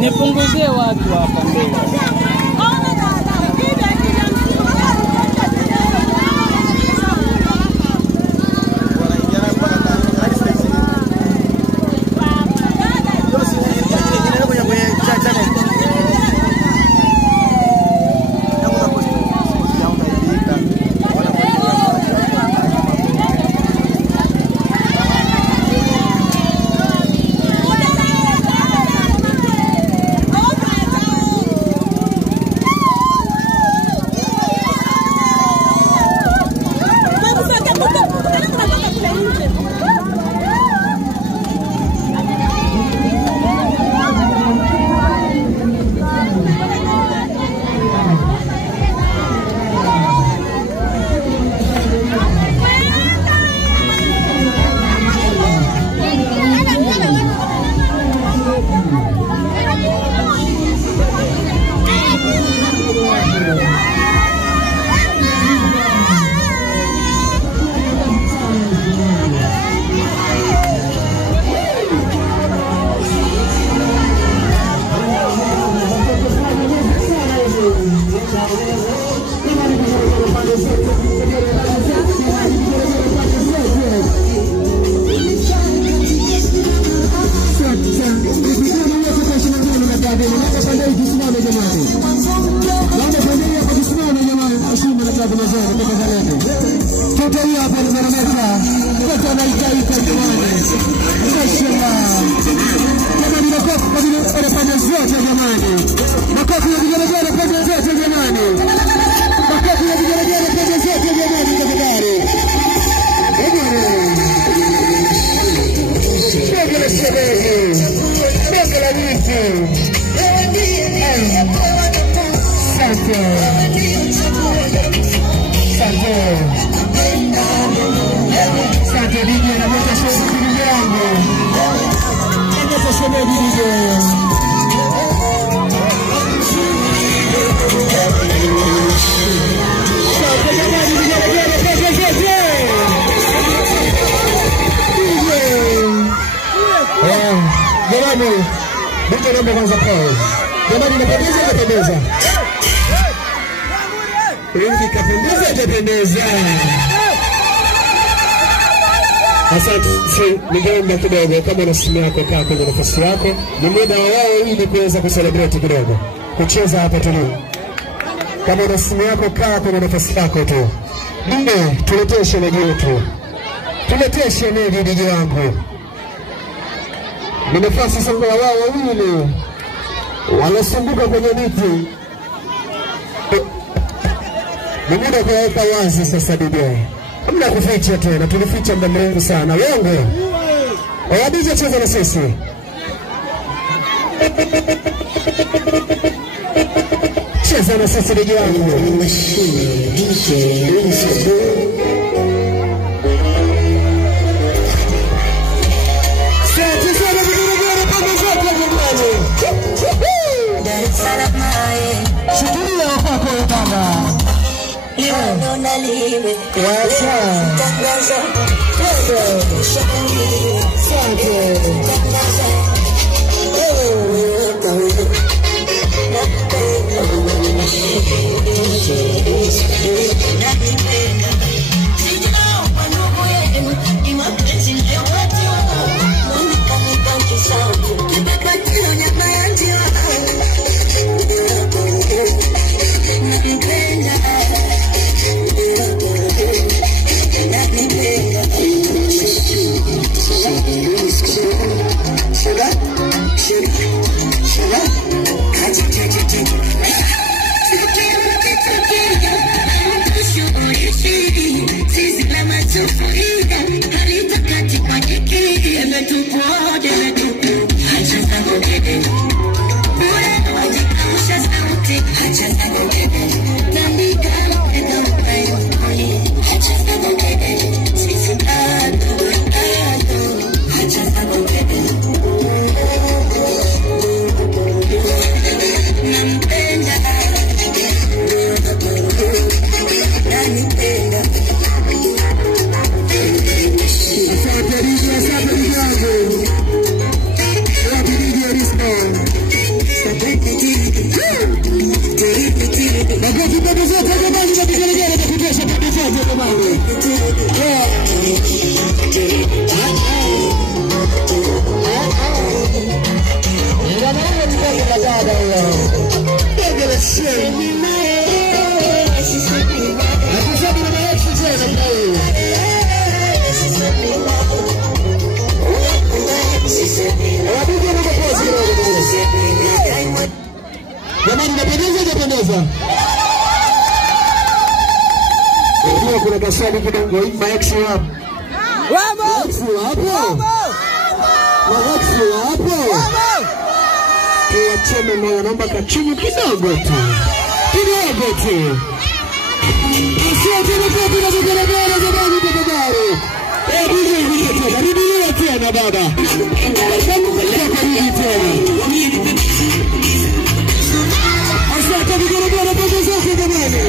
Nipunguzie watu hapa mbele. Ningeomba kidogo kama na simu yako kaa kwenye nafasi yako, ni muda wao ili kuweza kucelebrate kidogo, kucheza hapa tu. Kama na simu yako kaa kwenye nafasi yako tu. Ndio tuletee shemeji yetu. Tuletee shemeji DJ wangu. Ni nafasi sasa wao wawili wanasumbuka kwenye miti. Ni muda kuweka wazi sasa DJ. Hamna kuficha tena, tulificha muda mrefu sana. Wewe Wadija cheza na sisi. Cheza na sisi DJ wangu. Shukuria wako baba. Wacha Kuna kaswali kidogo hii max hapo. Tuachane na naomba kachini kidogo tu. Asante kwa kugaragara jamani tafadhali. Rudia tena baba. Asante kugaragara pande zote jamani.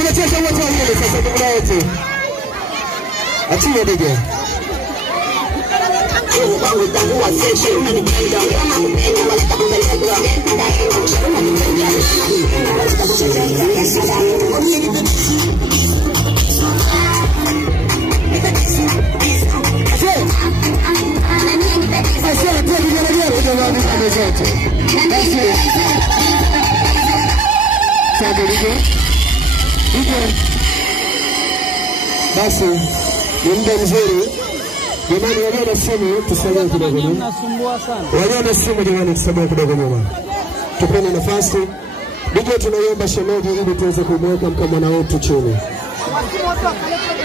Unacheza wote wawili sasa ndio wote. Achia DJ. Basi ni muda mzuri jamani, wale na simu tuseme kidogo nyuma. Mnasumbua sana. Wale na simu jamani, tuseme kidogo nyuma. Tupeni nafasi. Ndipo tunaomba shemeji ili tuweze kumweka mkamwana wetu chini.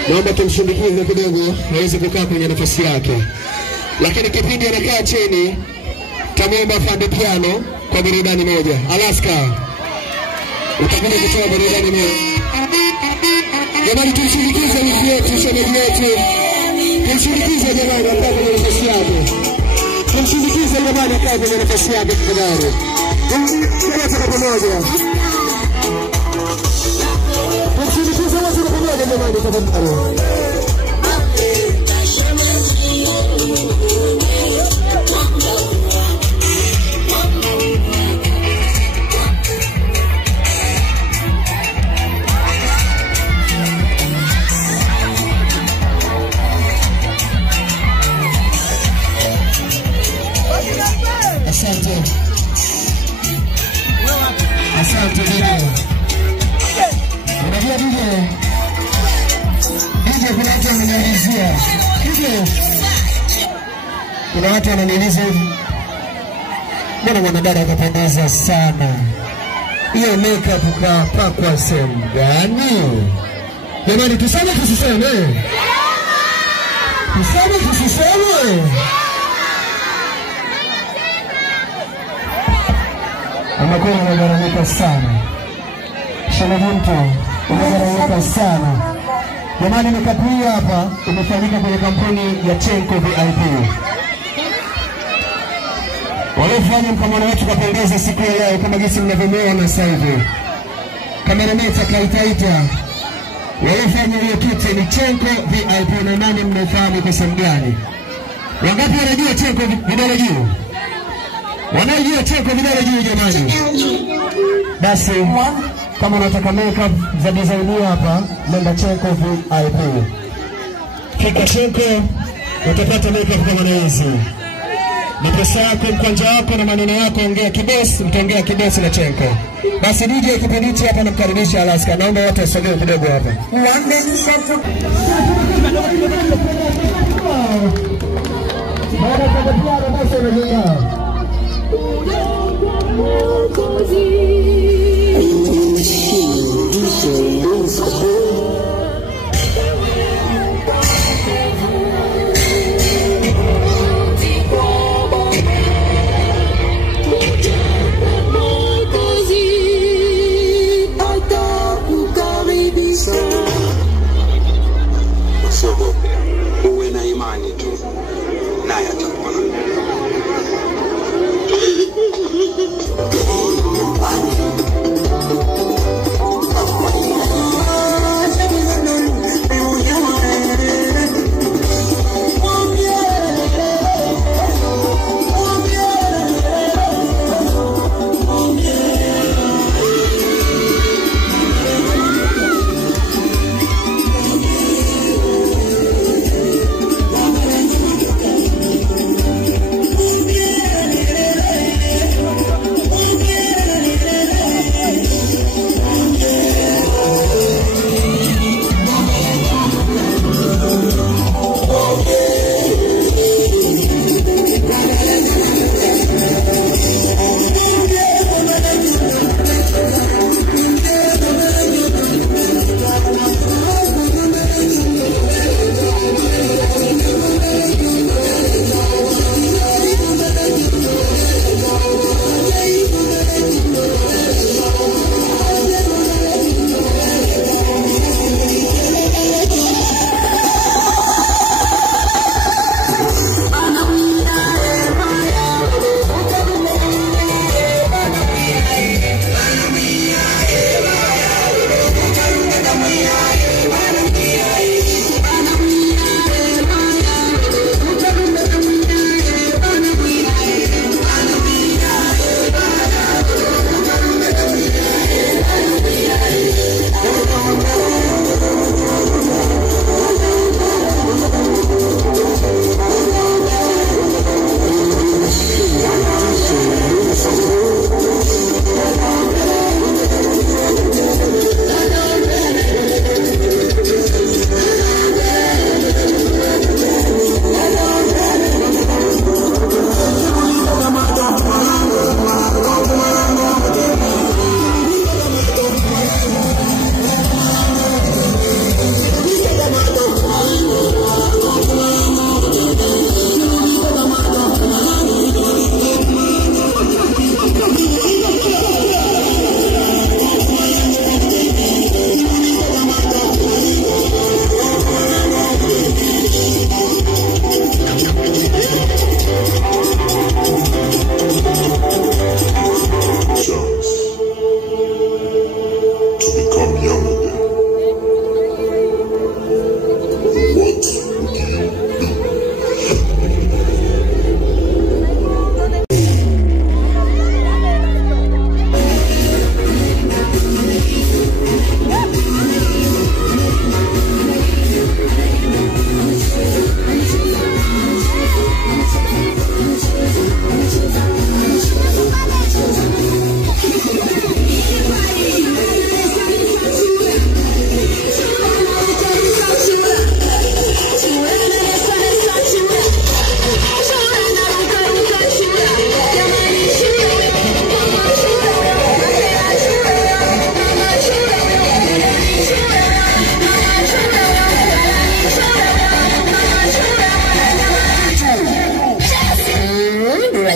Naomba tumshindikize kidogo aweze kukaa kwenye nafasi yake. Lakini kipindi anakaa chini, tamwomba afande piano kwa burudani moja. Alaska. Utakuja kutoa burudani moja. Jamani tumshindikize wiki yetu, shemeji yetu. Tumshindikize jamani akae kwenye nafasi yake. Tumshindikize jamani akae kwenye nafasi yake tafadhali. Tumshindikize kwa pamoja. Tumshindikize wote kwa pamoja jamani tafadhali. Asante DJ. Unajua DJ kuna watu wananiulizia. Kuna watu wananiuliza hivi. Mbona mwanadada akapendeza sana? Hiyo makeup kapakwa sehemu gani? Jamani tuseme tusiseme? Tuseme tusiseme? Amekuwa anagaramika sana. Shemeji mtu, anagaramika sana. Jamani makeup hii hapa imefanyika kwenye kampuni ya Chenko VIP. Walifanya mkamwana wetu kapendeza siku ya leo kama jinsi mnavyomuona sasa hivi. Kameraman kaitaita. Waliofanya hiyo kitu ni Chenko VIP, na nani mnafahamu kwa sababu gani? Wangapi wanajua Chenko vidole juu? Wanajua Chenko vidole juu jamani? Basi kama unataka makeup za design hapa, nenda Chenko VIP. Fika Chenko utapata makeup kama hizi. Ni pesa yako, mkwanja wako na maneno yako, ongea kibosi, mtaongea kibosi na Chenko. Basi DJ kipindi hapa namkaribisha Alaska. Naomba watu wasogee kidogo hapa. Uwe na imani tu, naye atakuona.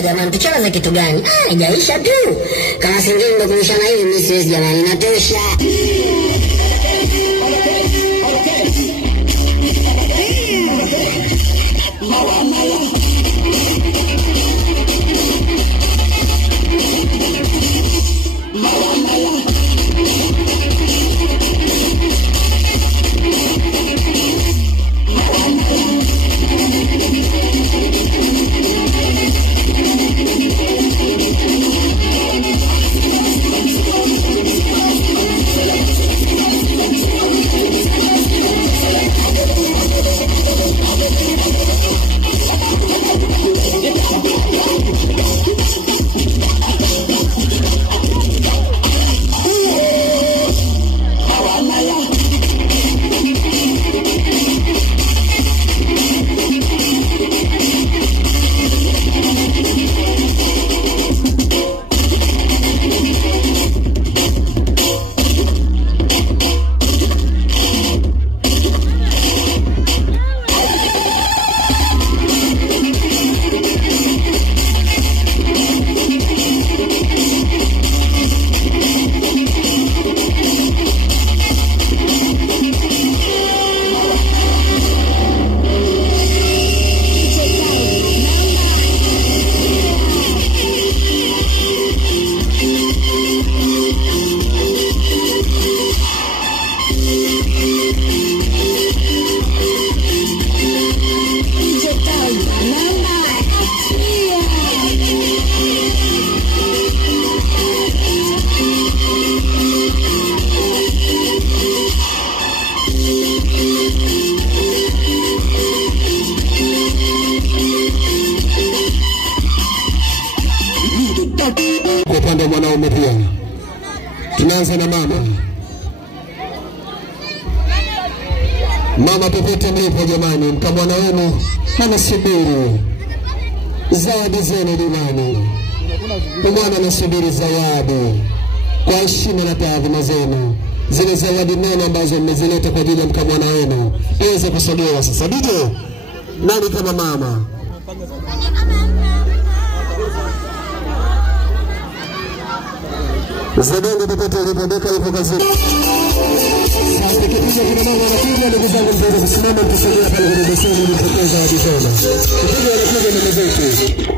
Jamani, tucheze kitu gani? Haijaisha tu. Kama singine ndio kumshana hivi, mimi siwezi jamani, inatosha. Tunaanza na mama. Mama popote mlipo jamani, mkamwana wenu anasubiri zawadi zenu duniani. Mwana anasubiri zawadi kwa heshima na taadhima zenu. Zile zawadi nene ambazo mmezileta kwa ajili ya mkamwana wenu iweze kusogea sasa. DJ, nani kama mama? Zedongo popote ulipondeka yupo kazini. Sasa tukipiga kuna mama anakuja, ndugu zangu mtaweza kusimama mtusogea pale kwenye beseni ili tupokee zawadi zenu. Tukipiga anakuja mbele zetu.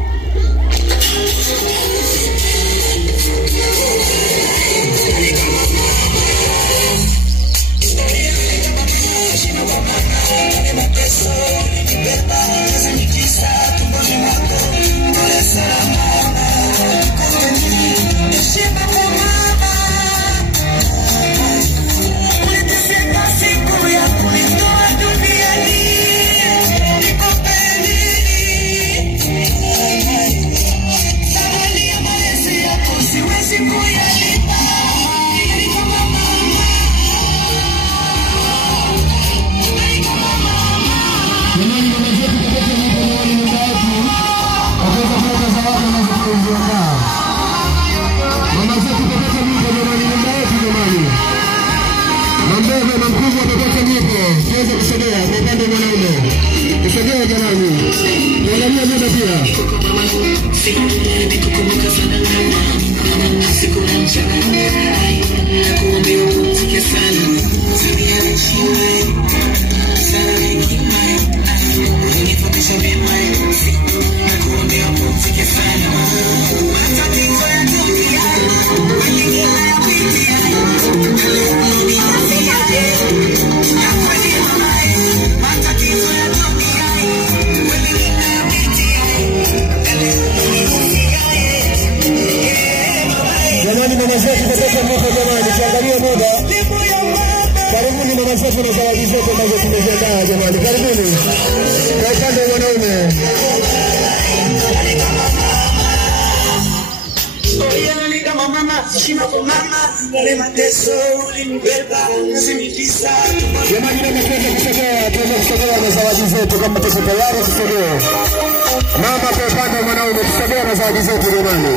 Mama kwa upande wa mwanaume tusogea na zawadi zetu jamani.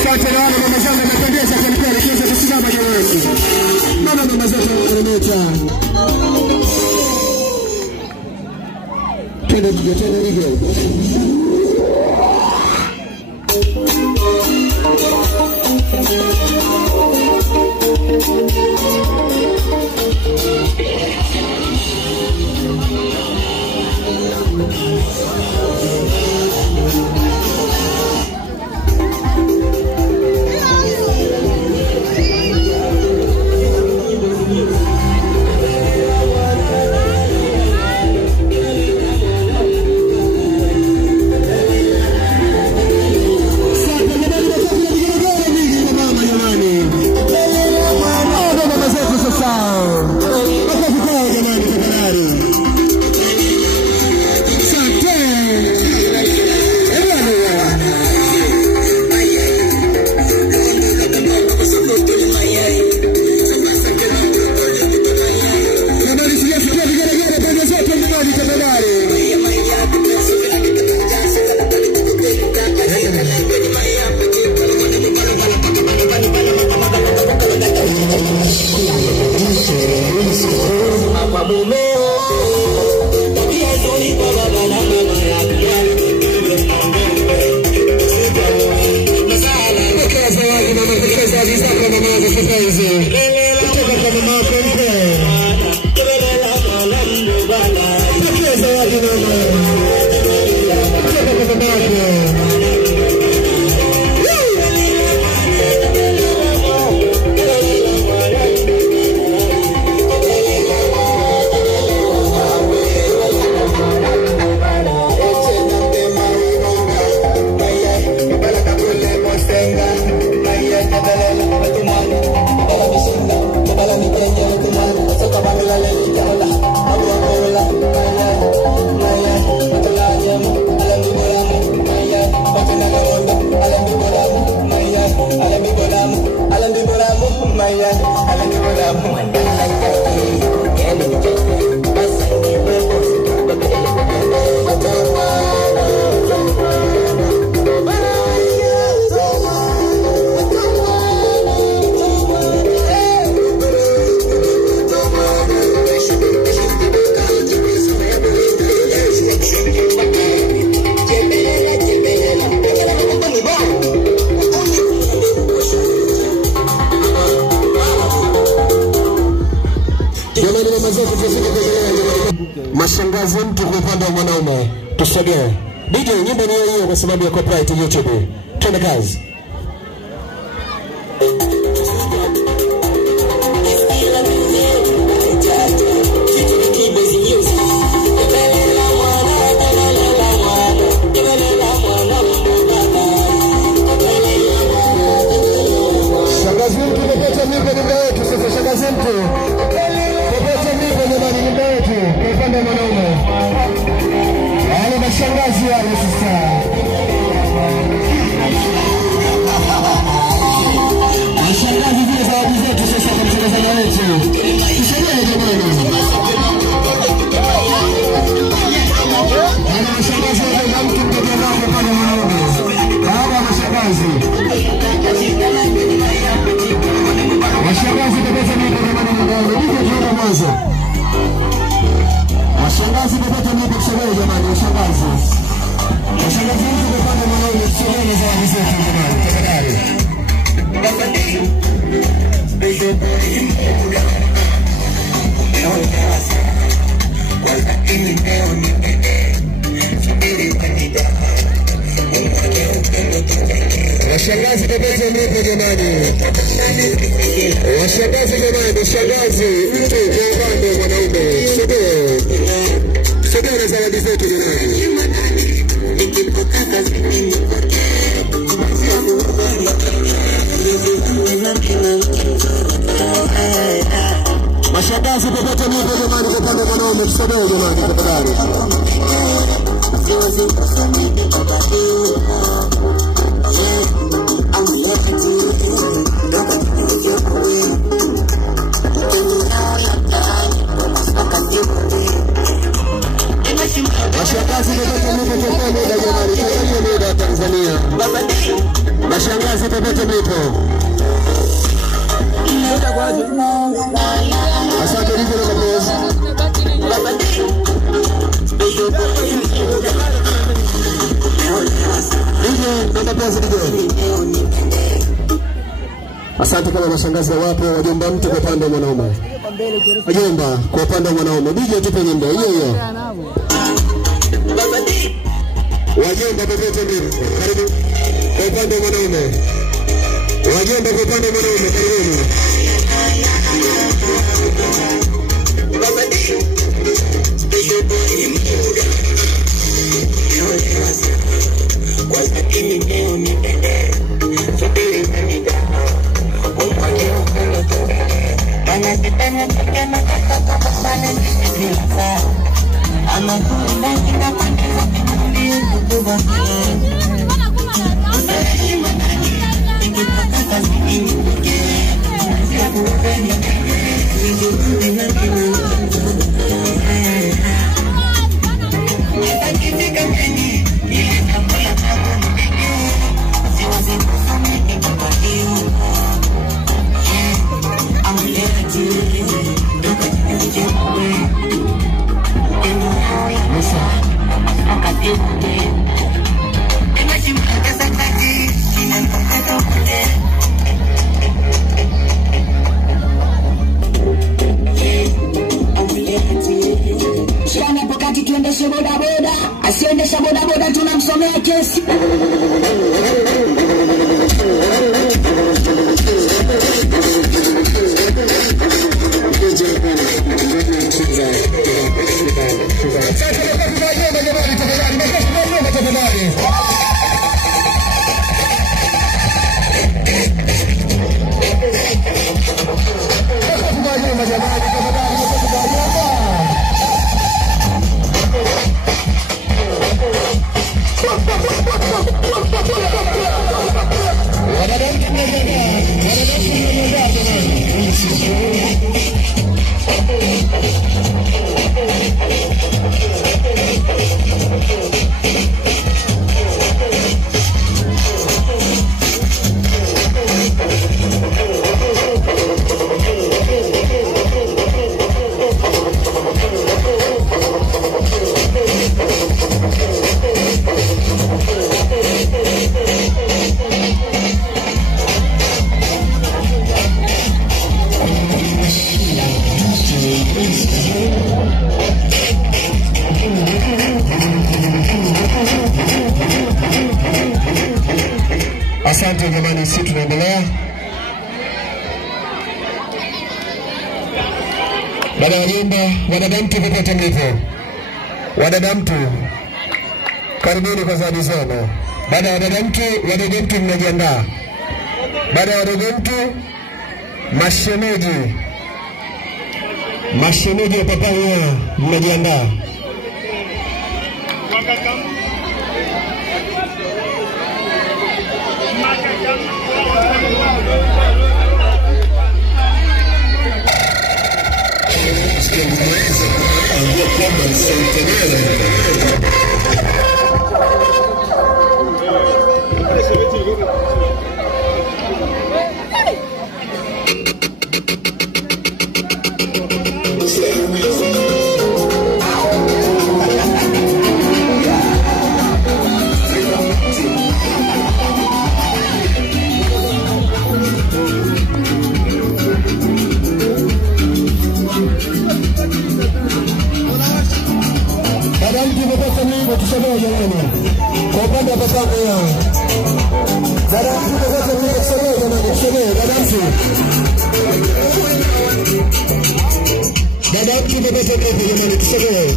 Asante na wale mama zangu napendeza kwa mkono kiweza kusimama jamani. Mama zetu wanameta. Twende nige. shangazi mtu kwa upande wa mwanaume. Tusogee. DJ nyimbo ni hiyo kwa sababu ya copyright YouTube. Twende kazi. Shangazi mtu kupata mipo nyumba yetu sasa. Shangazi mtu kupata mipo jamani nyumba yetu kwa upande wa mwanaume. Wale mashangazi wale sasa. Mashangazi zile zawadi zetu sasa kwa mtangazaji wetu. Tushauri jamani. Wale mashangazi wale na mtu mmoja wao kwa upande wa mwanaume. Hawa mashangazi. Mashangazi kupata mipo jamani nyumba yetu. Ndio tunaona mwanzo. Mashangazi kupata mipo kusogea jamani mashangazi. Mashangazi wetu kupanda mwanaume kusogea na zawadi zetu jamani. Tafadhali. Washangazi kupata mipo jamani. Washangazi jamani, shangazi mtu kwa upande wa mwanaume. Sogea na zawadi zetu jamani. Mashangazi popote mlipo jamani kwa upande wa mwanaume tusogee jamani tafadhali. Mashangazi popote mlipo kwa muda jamani, kwa muda wa Tanzania. Mashangazi popote mlipo. Asante hizo na mapozi. Asante kama mashangazi wapo, wajomba mtu kwa upande wa mwanaume. Wajomba kwa upande wa mwanaume. DJ tupe nyimbo hiyo hiyo. Wajomba popote mlipo. Karibu kwa upande wa mwanaume. Wajomba kwa upande wa mwanaume karibuni. Tuendeshe boda boda, asiendesha boda boda tunamsomea kesi. Asante jamani, sisi tunaendelea. Baada ya jumba, wadada mtu popote mlipo. Wadada mtu, karibuni kwa zawadi zenu. Baada ya wadada mtu mnajiandaa. Baada ya wadada mtu, mashemeji wa papa huyo mnajiandaa. Tuseme jamani. Kwa upande wa papa yao. Dada mtu zote mnasema jamani, tuseme dada mtu. Dada mtu zote jamani, tuseme.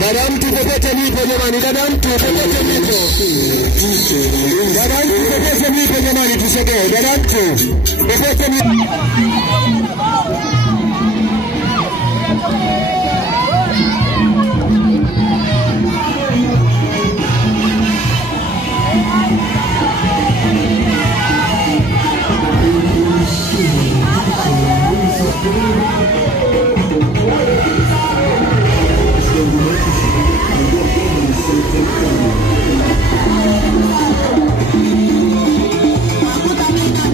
Dada mtu popote nipo jamani, dada mtu popote nipo. Dada mtu popote nipo jamani, tuseme dada mtu popote nipo. Aku tak minat,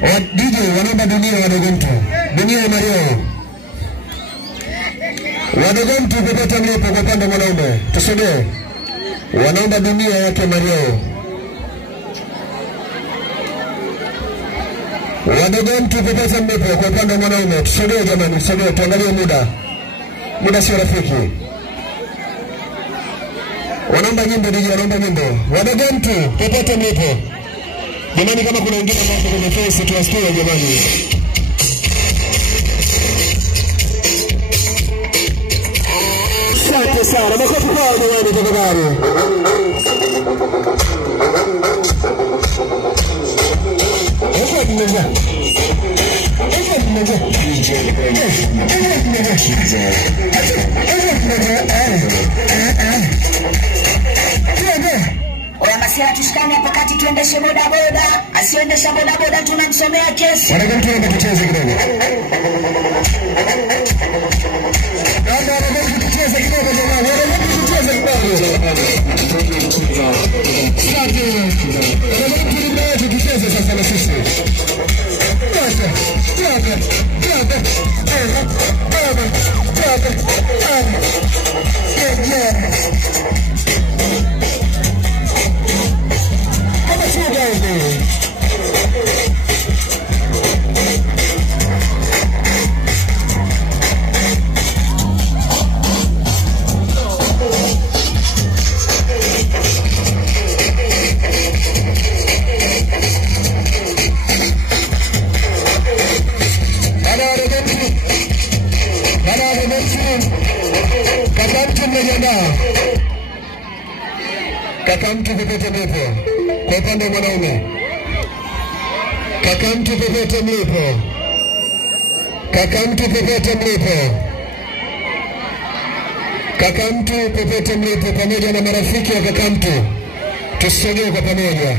DJ wanaomba dunia wadogo mtu. Dunia ya Mario. Wadogo mtu popote mlipo kwa upande mwanaume. Tusogee. Wanaomba dunia yake Mario. Wadogo mtu popote mlipo kwa upande mwanaume. Tusogee jamani, tusogee tuangalie muda. Muda sio rafiki. Wanaomba nyimbo DJ, wanaomba nyimbo. Wadogo mtu popote mlipo. Jamani kama kuna wengine ambao kwenye face tuwasikie jamani. Asante sana. Makofi kwao jamani tafadhali. Oya Masira tushikane hapo kati tuendeshe boda boda. Asiendesha boda boda tunamsomea kesi. Wanataka tuende kucheza kidogo. Wanataka kucheza kidogo jamani. Wanataka kucheza kidogo. Asante. Wanataka tucheze sasa na sisi. Kaka mtu popote mlipo kwa upande wa mwanaume. Kaka mtu popote mlipo. Kaka mtu popote mlipo. Kaka mtu popote mlipo pamoja na marafiki wa kaka mtu. Tusogee kwa pamoja.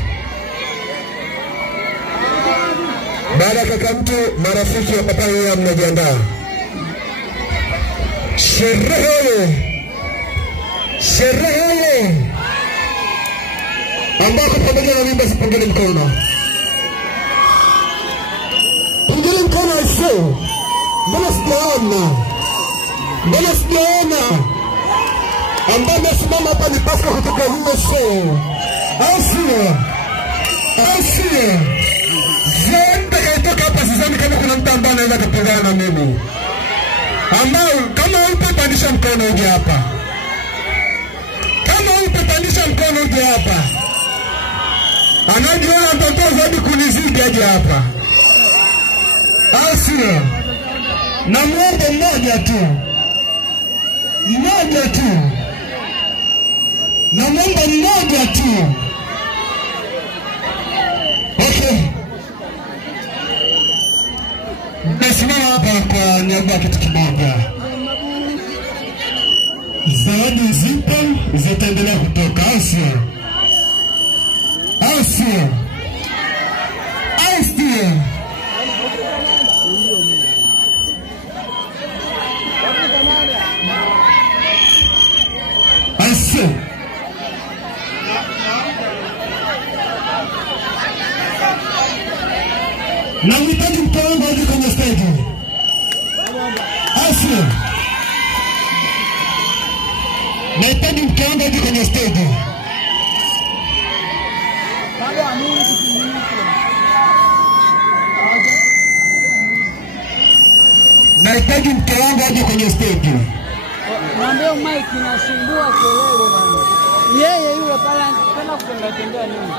Baada ya kaka mtu, marafiki wa papa yeye mnajiandaa. Sherehe ambako pamoja na mimba sipongele mkono. Pongele mkono aisee. Mbona sijaona ambaye amesimama hapa ni Pascal kutoka Humo Show. Asia zote kaitoka hapa sizani kama kuna mtu ambaye anaweza kupongana na mimi. Ambao kama upo pandisha mkono uje hapa. Kama upo pandisha mkono uje hapa. Anajiona mtoto zaidi kunizidi aje hapa. Asia. Na muombe mmoja tu. Na muombe mmoja tu. Okay. Nasimama hapa kwa niaba kitu kimoja. Zawadi zipo zitaendelea kutoka. Asia. Na mhitaji mtawangu hadi kwenye stage. Asia. Nahitaji mtawangu hadi kwenye stage. Nahitaji mtawangu hadi kwenye stage. Mwambie Mike inasumbua kelele bana. Yeye yule pale anataka kutembea tembea nini?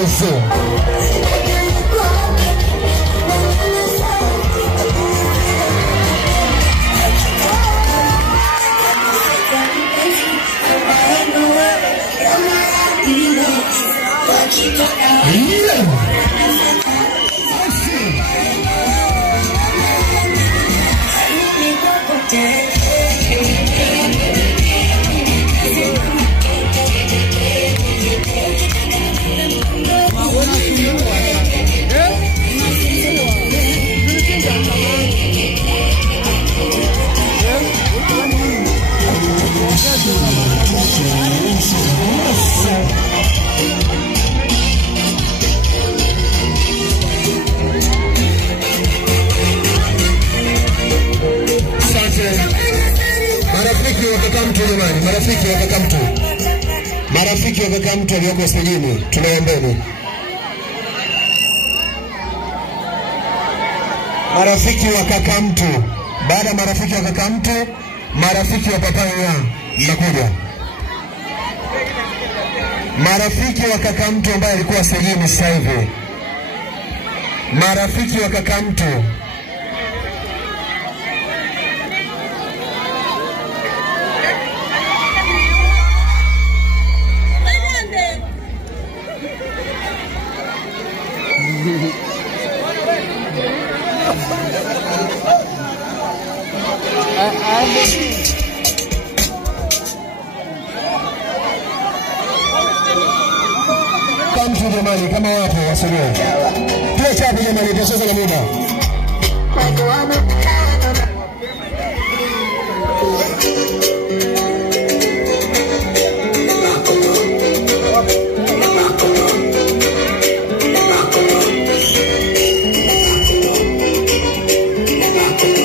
hizo. Marafiki wa kaka mtu walioko stejini, tunaombeni. Marafiki wa kaka mtu, baada marafiki wa kaka mtu, marafiki wa papaya mnakuja. Marafiki wa kaka mtu ambaye alikuwa stejini sasa hivi. Marafiki wa kaka mtu. Kamtu jamani, kama wapo wasogee. Tuwe chapu jamani, tuwashoza na muda.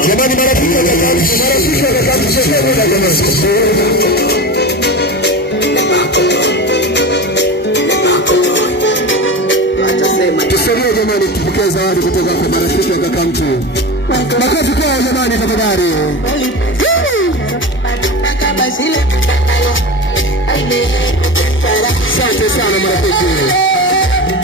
Jamani, marafiki wa kaka tusalie jamani, tupokee zawadi kutoka kwa marafiki wa kaka mtu. Makofi kwao jamani, tafadhali. Asante sana marafiki.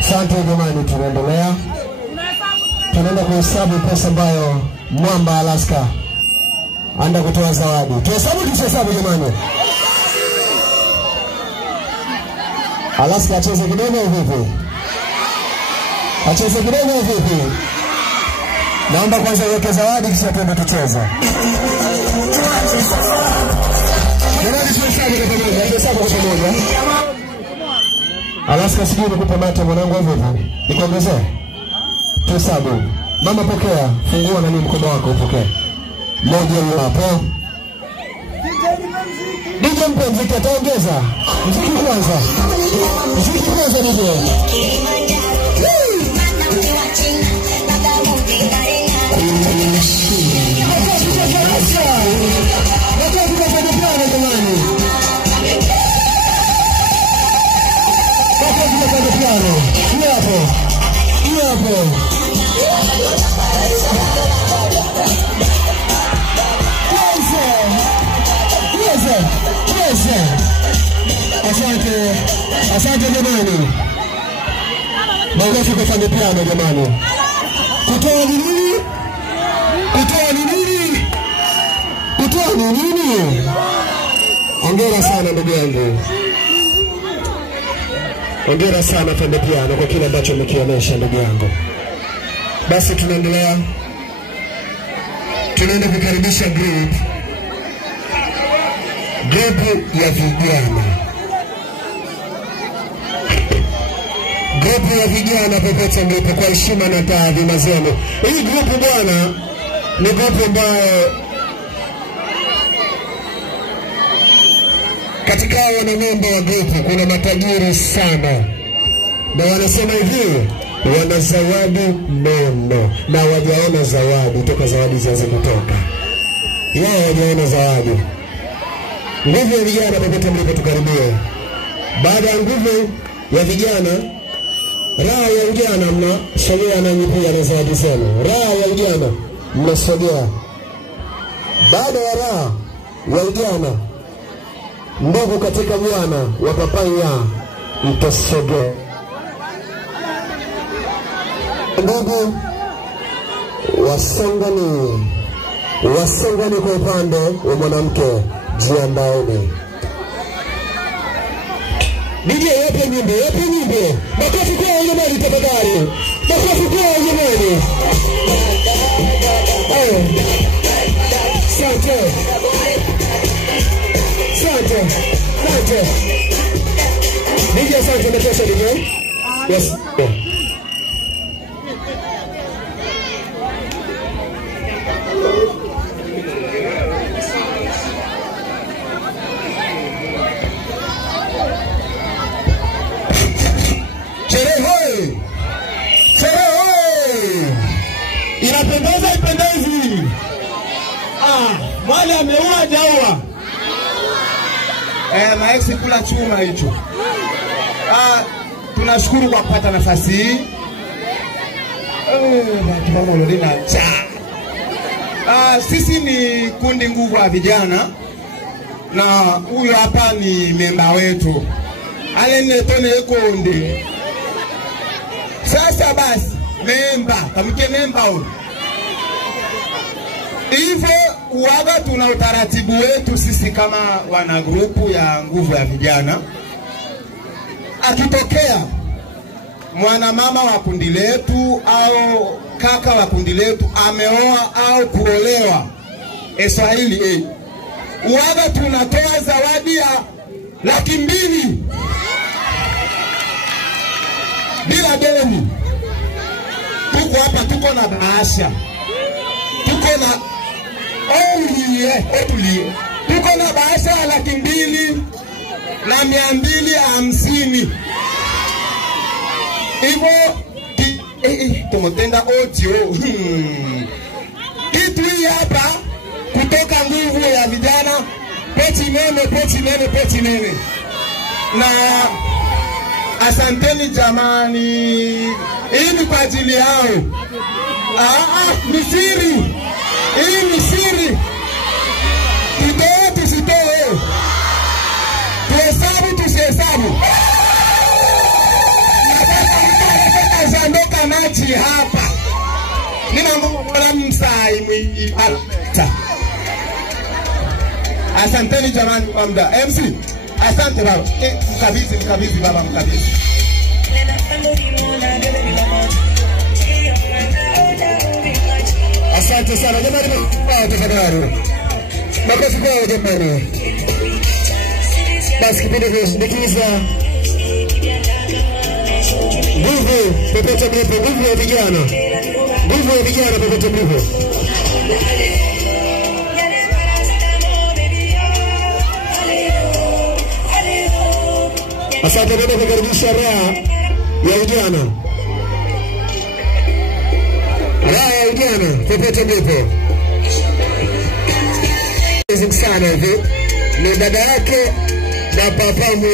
Asante jamani, tunaendelea. Tunaenda kuhesabu pesa ambayo Mwamba Alaska anda kutoa zawadi. Tuhesabu jamani. Alaska acheze kidogo vipi? Acheze kidogo vipi? Naomba kwanza uweke zawadi kisha tuende tucheze. Jamani, tuhesabu kwa pamoja. Alaska sijui nikupe mate mwanangu vipi? Nikuongezee? Tuhesabu. Mama pokea, fungua nani mkoba wako upokee. Moja hapo. DJ mpenzi ataongeza. Mziki kwanza. Mziki kwanza DJ. Asante jamani. Magofu kufanya piano jamani. Kutoa ni nini? Kutoa ni nini? Kutoa ni nini? Hongera sana ndugu yangu. Hongera sana Fende Piano kwa kile ambacho umekionyesha ndugu yangu. Basi tunaendelea. Tunaenda kukaribisha group. grupu ya vijana. Grupu ya vijana popote mlipo, kwa heshima na taadhima zenu. Hii grupu bwana ni grupu ambayo katika wanamemba wa grupu kuna matajiri sana, na wanasema hivi wana zawadi nono, na wajaona zawadi toka zawadi zianze kutoka. Wao wajaona zawadi. Nguvu ya vijana popote mlipo tukaribie. Baada ya nguvu ya vijana, raha ya ujana mnasogea na nyipia na zawadi zenu. Raha ya ujana mnasogea. Baada ya raha ya ujana, ndugu katika ujana wa papaya mtasogea. Ndugu wasongani kwa upande wa mwanamke, jiandaeni. DJ yape nyimbo. Makofi kwa jamani tafadhali. Makofi kwa jamani. Sante. DJ Sante natosha DJ. Yes. Inapendeza ipendezi. Wale ameua jaua. Maeksi kula chuma hicho. Tunashukuru kwa kupata nafasi hii. Sisi ni kundi nguvu ya vijana, na huyu hapa ni memba wetu. Alenetone kundi. Sasa basi memba, kamike memba huyu. Hivyo uwaga tuna utaratibu wetu sisi kama wana grupu ya nguvu ya vijana. Akitokea mwana mama wa kundi letu au kaka wa kundi letu ameoa au kuolewa Swahili uwaga tunatoa zawadi ya 200,000 bila deni. Tuko hapa, tuko na bahasha, tuko na tuko na bahasha ya 200,250. Hivyo tumotenda audio kitu hii hapa kutoka nguvu ya vijana, peti nene. Na asanteni jamani, hii ni kwa ajili yao. Ni siri. Hii ni siri. Tusitoe. Tuhesabu. Nataka maji hapa. Nina mbona msai mwingi hata. Asanteni jamani kwa muda. MC, asante baba. Mkabizi baba, mkabizi. Asante sana jamani, tafadhali. Makofi kwa jamani. Basi kipindi kinasindikiza nguvu popote mlipo, nguvu ya vijana popote mlipo. Asante kwa kukaribisha raha ya ujana. Raha ya ujana popote mlipo. Sana hivi ni dada yake na papa mwa.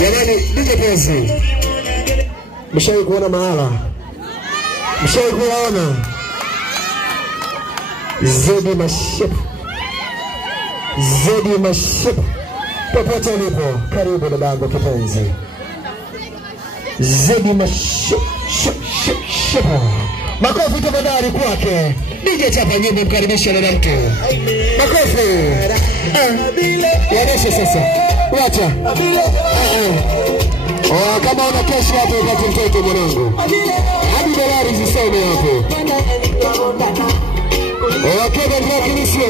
Jamani, DJ Pezi. Mshawahi kuona mahala? Mshawahi kuona? Zedi Maship. Popote ulipo, karibu dadangu kipenzi. Zedi Maship. Makofi tafadhali kwake. DJ chapa nyimbo, mkaribisha dada mtu. Makofi. Yareshe sasa. Wacha. Kama una kesho hapo upate mtoto mwanangu. Hadi dolari zisome hapo. Wakenda mwakilisho.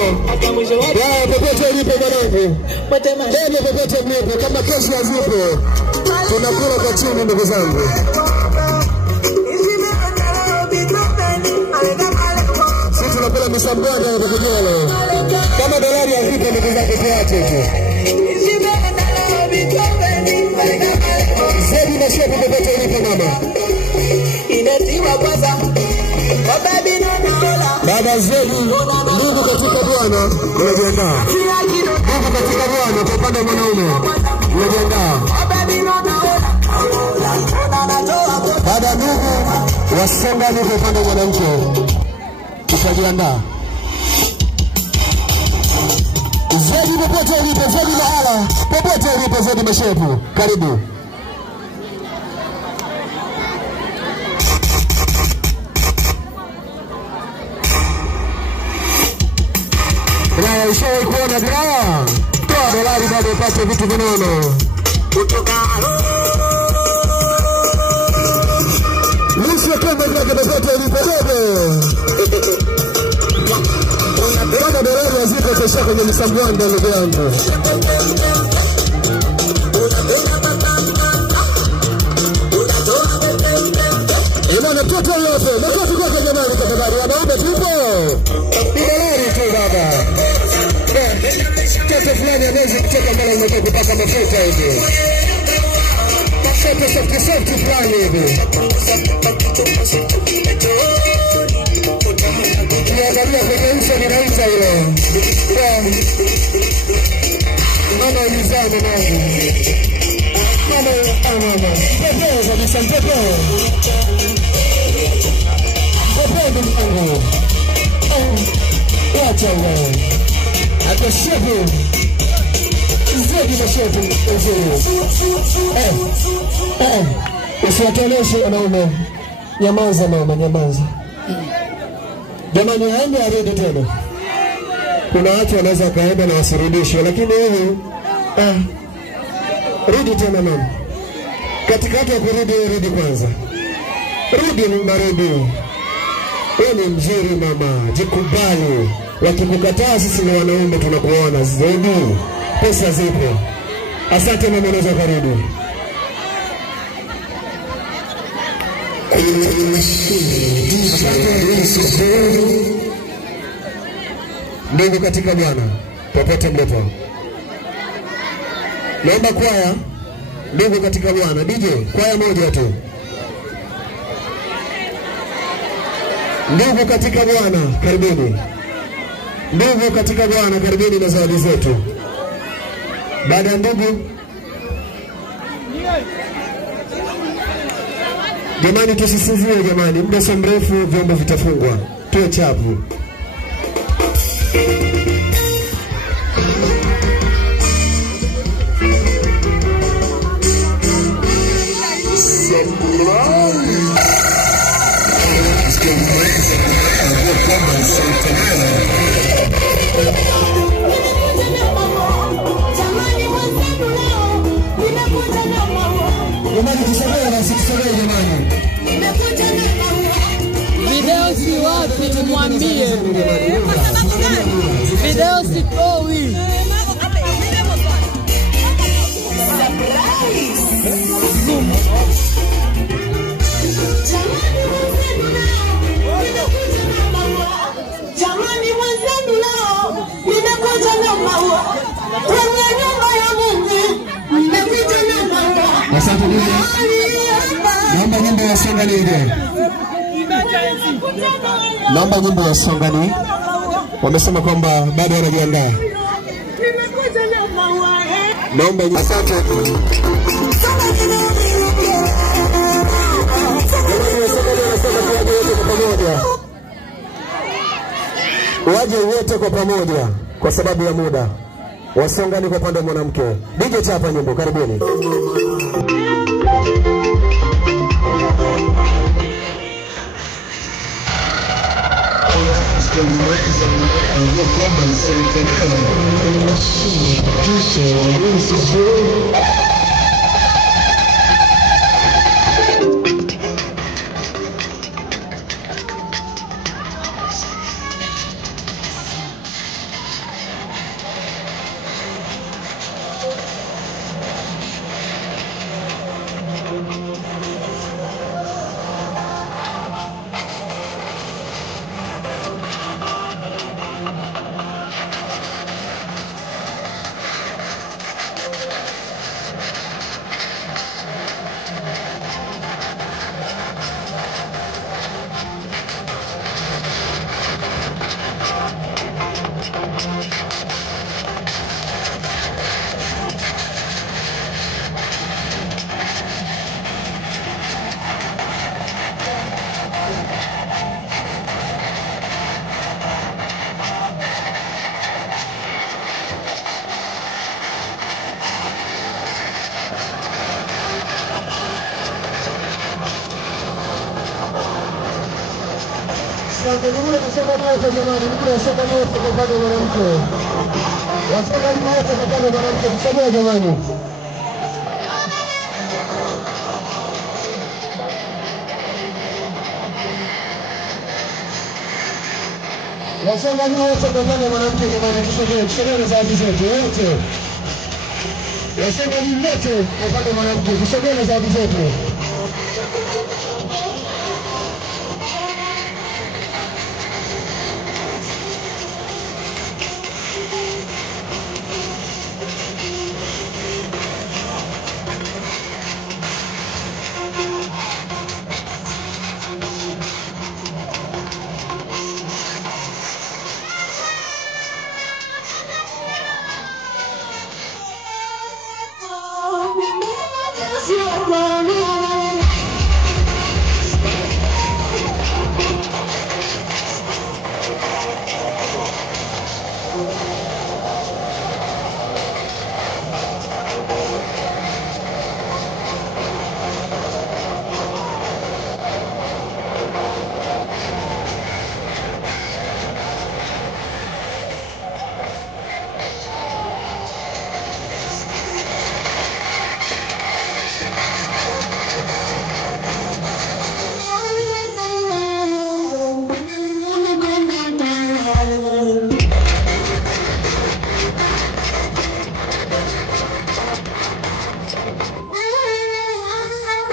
Ya popote ulipo mwanangu. Ndio popote mlipo kama kesho hazipo. Tunakula kwa chini ndugu zangu. Sisi tunapenda misambwanda ya kujelo. Kama dolari ya vipi ndugu zangu tuache tu. Zedi na shepu popote ulipo mama. Baba Zedi, ndugu katika Bwana, unajiandaa. Ndugu katika Bwana, kwa upande wa mwanaume, unajiandaa. Baba ndugu, wasonga ndugu kwa upande wa mwanamke, utajiandaa. Zedi popote ulipo, Zedi mahala, popote ulipo Zedi mashepu, karibu. Raya ushawahi kuona Raya? Toa dolari bado upate vitu vinono. Lishe kama zake popote ulipo bebe. Kama dolari haziko tosha kwenye msambwanda ndugu yangu. Imana toto yote, matoto kwake jamani tafadhali, wanaume tupo. Ni dolari tu baba. Toto fulani anaweza kutoka mbele unataka kupaka mafuta hivi. Toto soft fulani hivi. Niangalia kwenye uso ninauza ile. Mama ulizana nangu. Mama. Pepe kabisa pepe. Pepe mwangu. Wacha wewe. Hata shepu. Zedi na shepu. Usiwatoleshe wanaume. Nyamaza mama, nyamaza. Jamani haende arudi tena. Kuna watu wanaweza kaenda na wasirudishwe, lakini huyu rudi tena mama. Katikati ya kurudi rudi kwanza. Rudi marudi. Wewe ni mzuri mama, jikubali. Wakikukataa sisi ni wanaume tunakuona zaidi. Pesa zipo. Asante mama, unaweza kurudi. Ndugu katika Bwana, popote mlipo. Naomba kwaya, ndugu katika Bwana, DJ, kwaya moja tu. Ndugu katika Bwana, karibuni. Ndugu katika Bwana, karibuni na zawadi zetu. Baada ya ndugu, jamani tusisinzie jamani, muda si mrefu vyombo vitafungwa. Tuwe chapu. Jamani tusogee na tusogee jamani. Video si wapi tumwambie. Video si toi. Jamani wazenu leo nimekuja na maua kwenye nyumba ya Mungu, nimekuja na maua. Asante DJ. Naomba nyimbo ya Songani ile. Naomba nyimbo ya Songani. Wamesema kwamba bado wanajiandaa. Nimekuja na maua. Naomba nyimbo. Asante. Waje wote kwa pamoja kwa sababu ya muda. Wasongani kwa pande mwanamke. DJ chapa nyimbo, karibuni. Asante. Nikuja kusema moja jamani, nikuja kusema moja kwa upande wa mwanamke. Wasema ni moja kwa upande wa mwanamke. Kusema jamani. Wasema ni moja kwa upande wa mwanamke jamani, kusogea na zawadi zetu wote. Wasema ni moja kwa upande wa mwanamke, kusogea na zawadi zetu.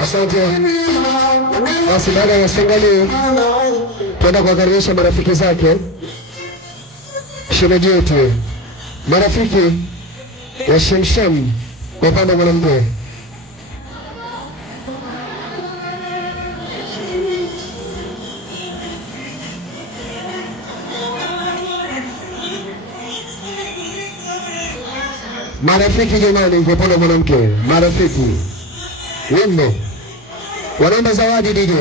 Asante. Basi baada ya shangali tuenda kuwakaribisha marafiki zake. Shemeji yetu. Marafiki ya Shemshem kwa upande wa mwanamke. Marafiki jamani kwa upande wa mwanamke. Marafiki. Wimbo. Wanaomba zawadi DJ.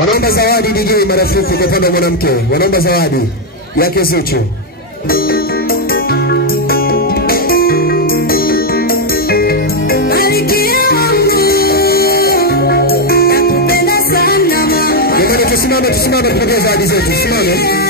Wanaomba zawadi DJ marafiki kwa upande wa mwanamke. Wanaomba zawadi yake Zuchu. Tusimame kupokea zawadi zetu. Tusimame.